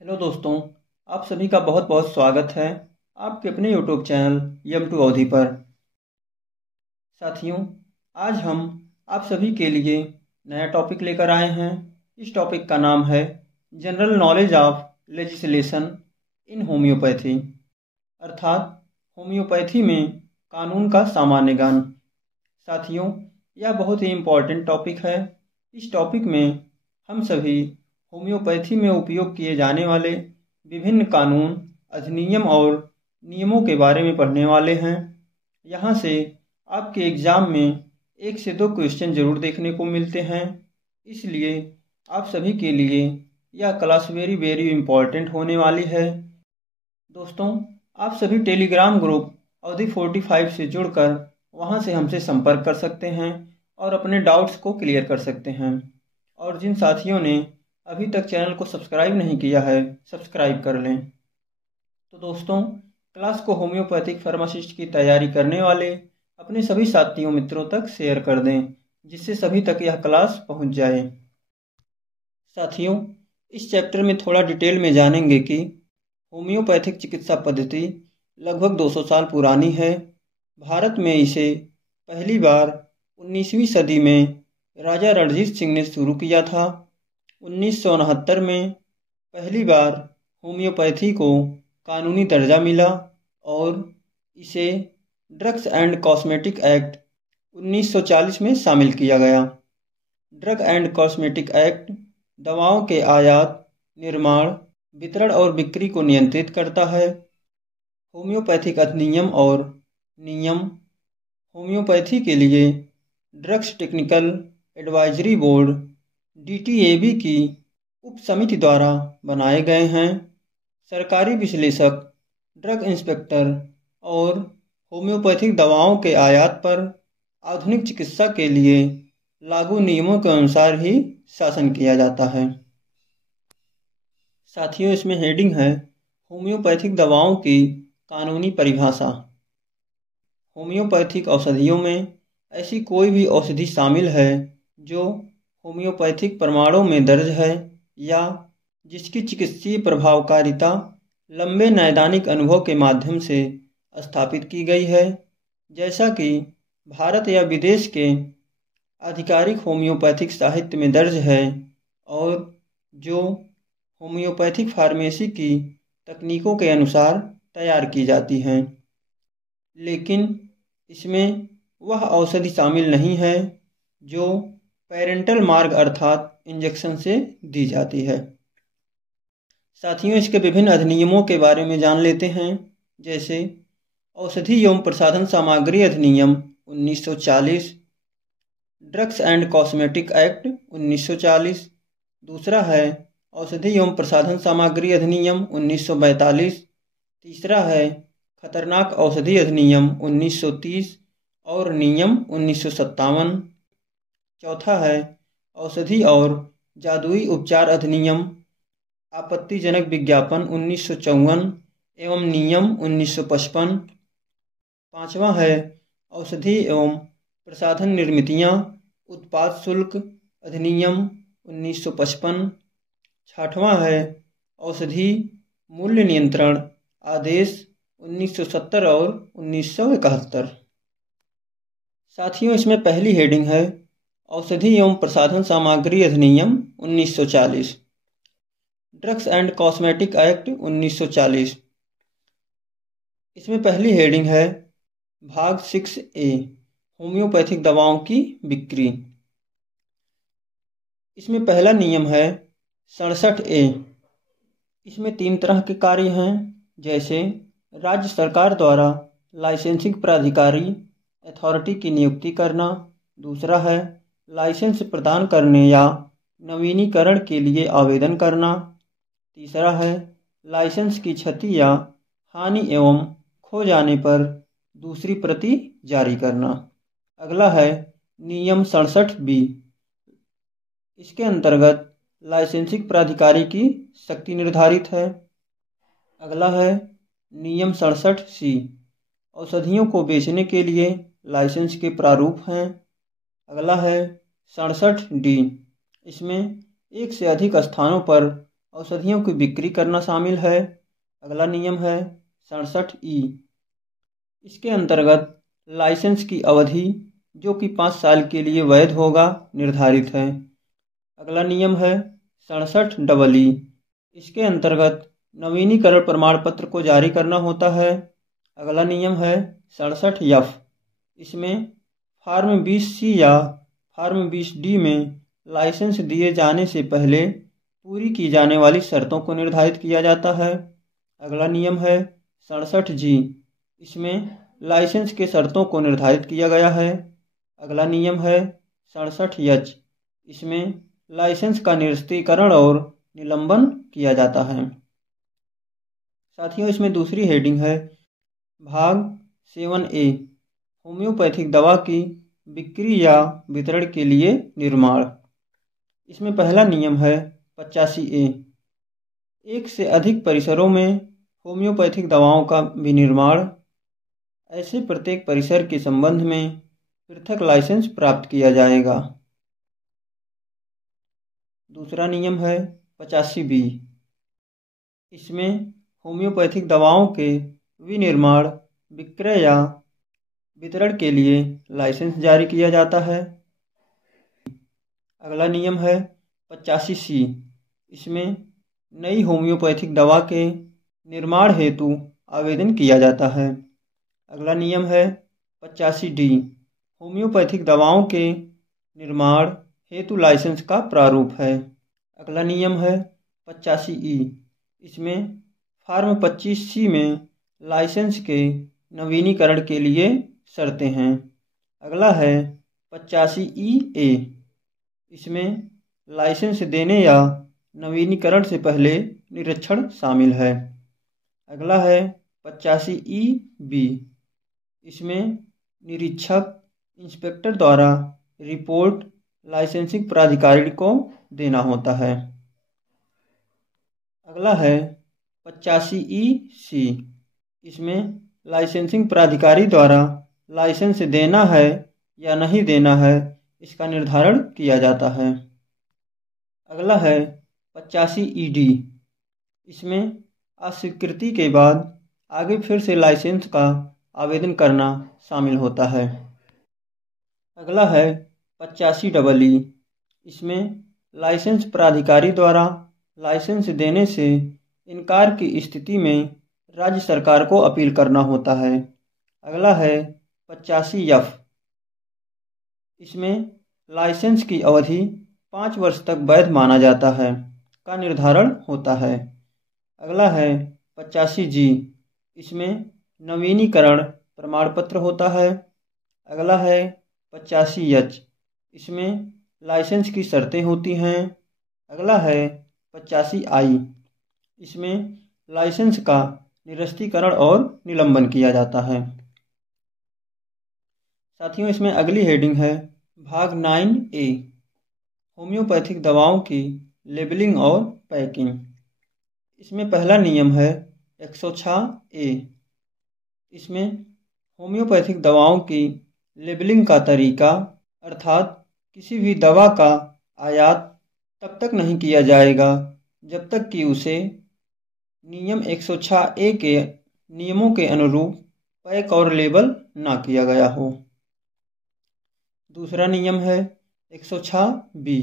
Hello दोस्तों, आप सभी का बहुत बहुत स्वागत है आपके अपने यूट्यूब चैनल यम टू अवधि पर। साथियों, आज हम आप सभी के लिए नया टॉपिक लेकर आए हैं। इस टॉपिक का नाम है general knowledge of legislation in homeopathy, अर्थात होम्योपैथी में कानून का सामान्य ज्ञान। साथियों, यह बहुत ही इम्पोर्टेंट टॉपिक है। इस टॉपिक में हम सभी होम्योपैथी में उपयोग किए जाने वाले विभिन्न कानून, अधिनियम और नियमों के बारे में पढ़ने वाले हैं। यहाँ से आपके एग्ज़ाम में 1 से 2 क्वेश्चन ज़रूर देखने को मिलते हैं, इसलिए आप सभी के लिए यह क्लास वेरी वेरी इम्पॉर्टेंट होने वाली है। दोस्तों, आप सभी टेलीग्राम ग्रुप अवधि 45 से जुड़कर वहाँ से हमसे संपर्क कर सकते हैं और अपने डाउट्स को क्लियर कर सकते हैं। और जिन साथियों ने अभी तक चैनल को सब्सक्राइब नहीं किया है, सब्सक्राइब कर लें। तो दोस्तों, क्लास को होम्योपैथिक फार्मासिस्ट की तैयारी करने वाले अपने सभी साथियों मित्रों तक शेयर कर दें, जिससे सभी तक यह क्लास पहुंच जाए। साथियों, इस चैप्टर में थोड़ा डिटेल में जानेंगे कि होम्योपैथिक चिकित्सा पद्धति लगभग 200 साल पुरानी है। भारत में इसे पहली बार 19वीं सदी में राजा रणजीत सिंह ने शुरू किया था। 1969 में पहली बार होम्योपैथी को कानूनी दर्जा मिला और इसे ड्रग्स एंड कॉस्मेटिक एक्ट 1940 में शामिल किया गया। ड्रग एंड कॉस्मेटिक एक्ट दवाओं के आयात, निर्माण, वितरण और बिक्री को नियंत्रित करता है। होम्योपैथिक अधिनियम और नियम होम्योपैथी के लिए drugs technical advisory board DTAB की उप समिति द्वारा बनाए गए हैं। सरकारी विश्लेषक, ड्रग इंस्पेक्टर और होम्योपैथिक दवाओं के आयात पर आधुनिक चिकित्सा के लिए लागू नियमों के अनुसार ही शासन किया जाता है। साथियों, इसमें हेडिंग है होम्योपैथिक दवाओं की कानूनी परिभाषा। होम्योपैथिक औषधियों में ऐसी कोई भी औषधि शामिल है जो होम्योपैथिक प्रमाणों में दर्ज है या जिसकी चिकित्सीय प्रभावकारिता लंबे नैदानिक अनुभव के माध्यम से स्थापित की गई है, जैसा कि भारत या विदेश के आधिकारिक होम्योपैथिक साहित्य में दर्ज है और जो होम्योपैथिक फार्मेसी की तकनीकों के अनुसार तैयार की जाती हैं। लेकिन इसमें वह औषधि शामिल नहीं है जो पेरेंटल मार्ग अर्थात इंजेक्शन से दी जाती है। साथियों, इसके विभिन्न अधिनियमों के बारे में जान लेते हैं, जैसे औषधि एवं प्रसाधन सामग्री अधिनियम 1940, ड्रग्स एंड कॉस्मेटिक एक्ट 1940। दूसरा है औषधि एवं प्रसाधन सामग्री अधिनियम 1942। तीसरा है खतरनाक औषधि अधिनियम 1930 और नियम 1957। चौथा है औषधि और जादुई उपचार अधिनियम, आपत्तिजनक विज्ञापन 1954 एवं नियम 1955। पांचवा है औषधि एवं प्रसाधन निर्मितियाँ, उत्पाद शुल्क अधिनियम 1955। छठवां है औषधि मूल्य नियंत्रण आदेश 1970 और 1971। साथियों, इसमें पहली हेडिंग है औषधि एवं प्रसाधन सामग्री अधिनियम 1940, ड्रग्स एंड कॉस्मेटिक एक्ट 1940। इसमें पहली हेडिंग है भाग 6A, होम्योपैथिक दवाओं की बिक्री। इसमें पहला नियम है 67A। इसमें 3 तरह के कार्य हैं, जैसे राज्य सरकार द्वारा लाइसेंसिंग प्राधिकारी अथॉरिटी की नियुक्ति करना। दूसरा है लाइसेंस प्रदान करने या नवीनीकरण के लिए आवेदन करना। तीसरा है लाइसेंस की क्षति या हानि एवं खो जाने पर दूसरी प्रति जारी करना। अगला है नियम 67B। इसके अंतर्गत लाइसेंसिंग प्राधिकारी की शक्ति निर्धारित है। अगला है नियम 67C। औषधियों को बेचने के लिए लाइसेंस के प्रारूप हैं। अगला है 67D। इसमें 1 से अधिक स्थानों पर औषधियों की बिक्री करना शामिल है। अगला नियम है 67E। इसके अंतर्गत लाइसेंस की अवधि जो कि 5 साल के लिए वैध होगा निर्धारित है। अगला नियम है 67EE। इसके अंतर्गत नवीनीकरण प्रमाण पत्र को जारी करना होता है। अगला नियम है 67F। इसमें फॉर्म 20C या फॉर्म 20D में लाइसेंस दिए जाने से पहले पूरी की जाने वाली शर्तों को निर्धारित किया जाता है। अगला नियम है 67G। इसमें लाइसेंस के शर्तों को निर्धारित किया गया है। अगला नियम है 67H। इसमें लाइसेंस का निरस्तीकरण और निलंबन किया जाता है। साथियों, इसमें दूसरी हेडिंग है भाग 7A, होम्योपैथिक दवा की बिक्री या वितरण के लिए निर्माण। इसमें पहला नियम है 85A। एक से अधिक परिसरों में होम्योपैथिक दवाओं का विनिर्माण, ऐसे प्रत्येक परिसर के संबंध में पृथक लाइसेंस प्राप्त किया जाएगा। दूसरा नियम है 85B। इसमें होम्योपैथिक दवाओं के विनिर्माण, विक्रय या वितरण के लिए लाइसेंस जारी किया जाता है। अगला नियम है 85C। इसमें नई होम्योपैथिक दवा के निर्माण हेतु आवेदन किया जाता है। अगला नियम है 85D। होम्योपैथिक दवाओं के निर्माण हेतु लाइसेंस का प्रारूप है। अगला नियम है 85E। इसमें फॉर्म 25C में लाइसेंस के नवीनीकरण के लिए शर्तें हैं। अगला है 85EA। इसमें लाइसेंस देने या नवीनीकरण से पहले निरीक्षण शामिल है। अगला है 85EB। इसमें निरीक्षक इंस्पेक्टर द्वारा रिपोर्ट लाइसेंसिंग प्राधिकारी को देना होता है। अगला है 85EC। इसमें लाइसेंसिंग प्राधिकारी द्वारा लाइसेंस देना है या नहीं देना है, इसका निर्धारण किया जाता है। अगला है 85ED। इसमें अस्वीकृति के बाद आगे फिर से लाइसेंस का आवेदन करना शामिल होता है। अगला है 85EE। इसमें लाइसेंस प्राधिकारी द्वारा लाइसेंस देने से इनकार की स्थिति में राज्य सरकार को अपील करना होता है। अगला है 85F। इसमें लाइसेंस की अवधि 5 वर्ष तक वैध माना जाता है का निर्धारण होता है। अगला है 85G। इसमें नवीनीकरण प्रमाण पत्र होता है। अगला है 85H। इसमें लाइसेंस की शर्तें होती हैं। अगला है 85I। इसमें लाइसेंस का निरस्तीकरण और निलंबन किया जाता है। साथियों, इसमें अगली हेडिंग है भाग 9A, होम्योपैथिक दवाओं की लेबलिंग और पैकिंग। इसमें पहला नियम है 106A। इसमें होम्योपैथिक दवाओं की लेबलिंग का तरीका, अर्थात किसी भी दवा का आयात तब तक नहीं किया जाएगा जब तक कि उसे नियम 106A के नियमों के अनुरूप पैक और लेबल ना किया गया हो। दूसरा नियम है 106B।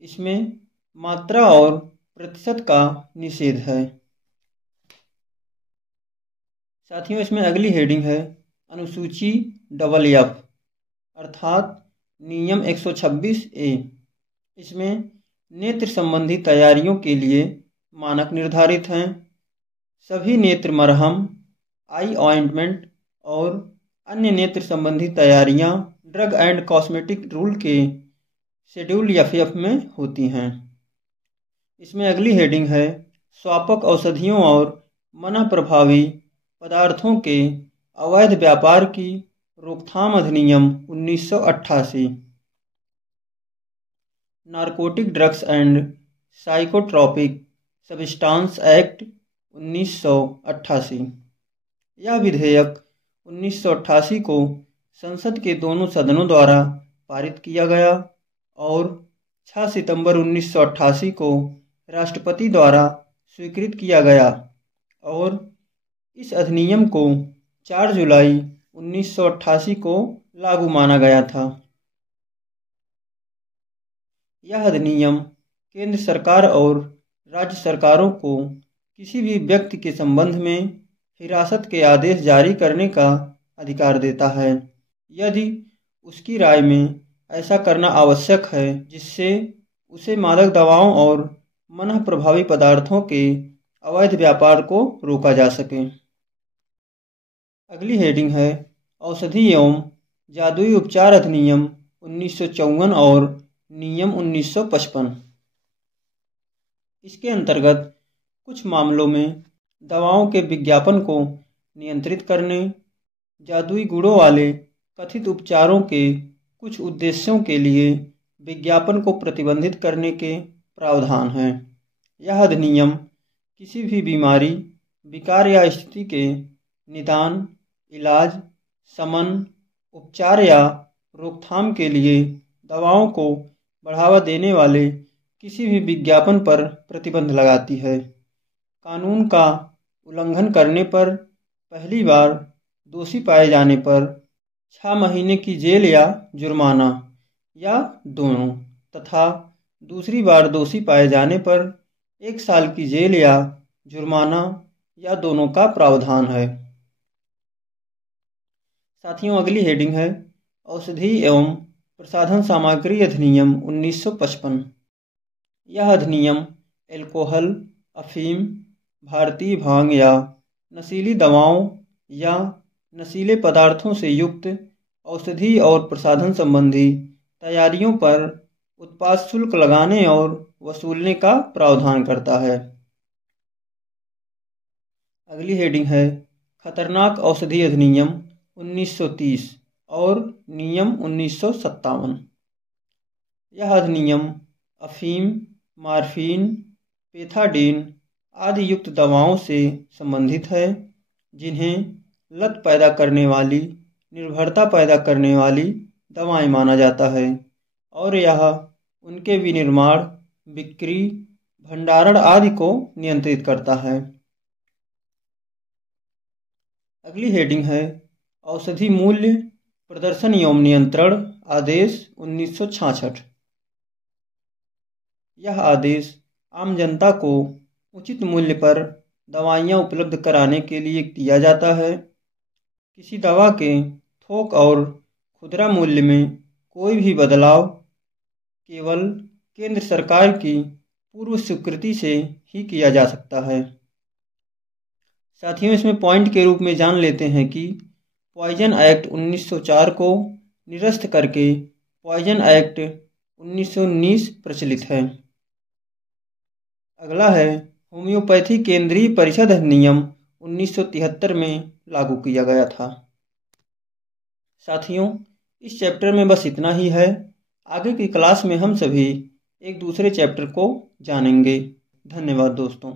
इसमें मात्रा और प्रतिशत का निषेध है। साथियों, इसमें अगली हेडिंग है अनुसूची FF, अर्थात नियम 126A। इसमें नेत्र संबंधी तैयारियों के लिए मानक निर्धारित हैं। सभी नेत्र मरहम, आई ऑइंटमेंट और अन्य नेत्र संबंधी तैयारियां ड्रग एंड कॉस्मेटिक रूल के शेड्यूल FF में होती हैं। इसमें अगली हेडिंग है स्वापक औषधियों और मना प्रभावी पदार्थों के अवैध व्यापार की रोकथाम अधिनियम 1988, narcotic drugs and psychotropic substance act 1988। यह विधेयक 1988 को संसद के दोनों सदनों द्वारा पारित किया गया और 6 सितंबर 1988 को राष्ट्रपति द्वारा स्वीकृत किया गया और इस अधिनियम को 4 जुलाई 1988 को लागू माना गया था। यह अधिनियम केंद्र सरकार और राज्य सरकारों को किसी भी व्यक्ति के संबंध में हिरासत के आदेश जारी करने का अधिकार देता है, यदि उसकी राय में ऐसा करना आवश्यक है जिससे उसे मादक दवाओं और मनः प्रभावी पदार्थों के अवैध व्यापार को रोका जा सके। अगली हेडिंग है औषधि एवं जादुई उपचार अधिनियम 1954 और नियम 1955। इसके अंतर्गत कुछ मामलों में दवाओं के विज्ञापन को नियंत्रित करने, जादुई गुणों वाले कथित उपचारों के कुछ उद्देश्यों के लिए विज्ञापन को प्रतिबंधित करने के प्रावधान हैं। यह अधिनियम किसी भी बीमारी, विकार या स्थिति के निदान, इलाज, शमन, उपचार या रोकथाम के लिए दवाओं को बढ़ावा देने वाले किसी भी विज्ञापन पर प्रतिबंध लगाती है। कानून का उल्लंघन करने पर पहली बार दोषी पाए जाने पर 6 महीने की जेल या जुर्माना या दोनों तथा दूसरी बार दोषी पाए जाने पर 1 साल की जेल या जुर्माना या दोनों का प्रावधान है। साथियों, अगली हेडिंग है औषधि एवं प्रसाधन सामग्री अधिनियम 1955। यह अधिनियम एल्कोहल, अफीम, भारतीय भांग या नशीली दवाओं या नशीले पदार्थों से युक्त औषधि और प्रसाधन संबंधी तैयारियों पर उत्पाद शुल्क लगाने और वसूलने का प्रावधान करता है। अगली हेडिंग है खतरनाक औषधि अधिनियम 1930 और नियम 1957। यह अधिनियम अफीम, मार्फीन, पेथाडीन आदि युक्त दवाओं से संबंधित है, जिन्हें लत पैदा करने वाली, निर्भरता पैदा करने वाली दवाएं माना जाता है और यह उनके विनिर्माण, बिक्री, भंडारण आदि को नियंत्रित करता है। अगली हेडिंग है औषधि मूल्य प्रदर्शन एवं नियंत्रण आदेश 1966। यह आदेश आम जनता को उचित मूल्य पर दवाइयाँ उपलब्ध कराने के लिए दिया जाता है। किसी दवा के थोक और खुदरा मूल्य में कोई भी बदलाव केवल केंद्र सरकार की पूर्व स्वीकृति से ही किया जा सकता है। साथियों, इसमें पॉइंट के रूप में जान लेते हैं कि पॉइजन एक्ट 1904 को निरस्त करके पॉइजन एक्ट 1919 प्रचलित है। अगला है होम्योपैथी केंद्रीय परिषद अधिनियम 1973 में लागू किया गया था। साथियों, इस चैप्टर में बस इतना ही है। आगे की क्लास में हम सभी एक दूसरे चैप्टर को जानेंगे। धन्यवाद दोस्तों।